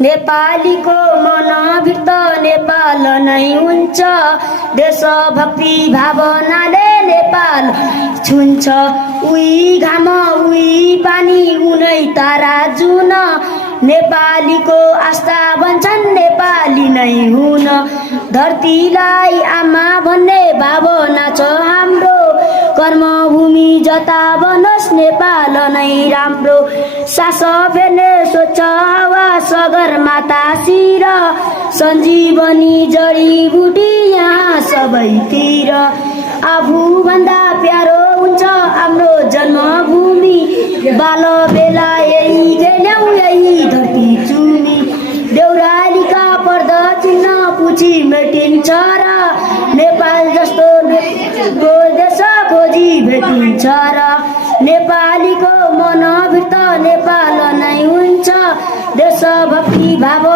नेपालीको मनभित्र नेपाल नै हुन्छ देशभक्ति भावनाले नेपाल छुन्छ उही घाम उही पानी उनै तारा जुन नेपालीको आस्था भन्छन् नेपाली नै हुन धरतीलाई आमा भन्ने भावना छ हाम्रो कर्मभूमि जता बनोस् नेपाल नै राम्रो सास फेर्ने स्वच्छ हावा सगरमाथा शिर सञ्जीवनी जडीबुटी यहाँ सबैतिर आफूभन्दा प्यारो हुन्छ हाम्रो जन्मभूमि बाल बेला यही खेल्यौं यही धरती चुमी देउरालीका पर्दा चिन्ह पुछी मेटिन्छ र नेपाल जस्तो देश खोजी भेटिन्छ र नेपालीको मनभित्र नेपाल नै हुन्छ देशभक्ति भाव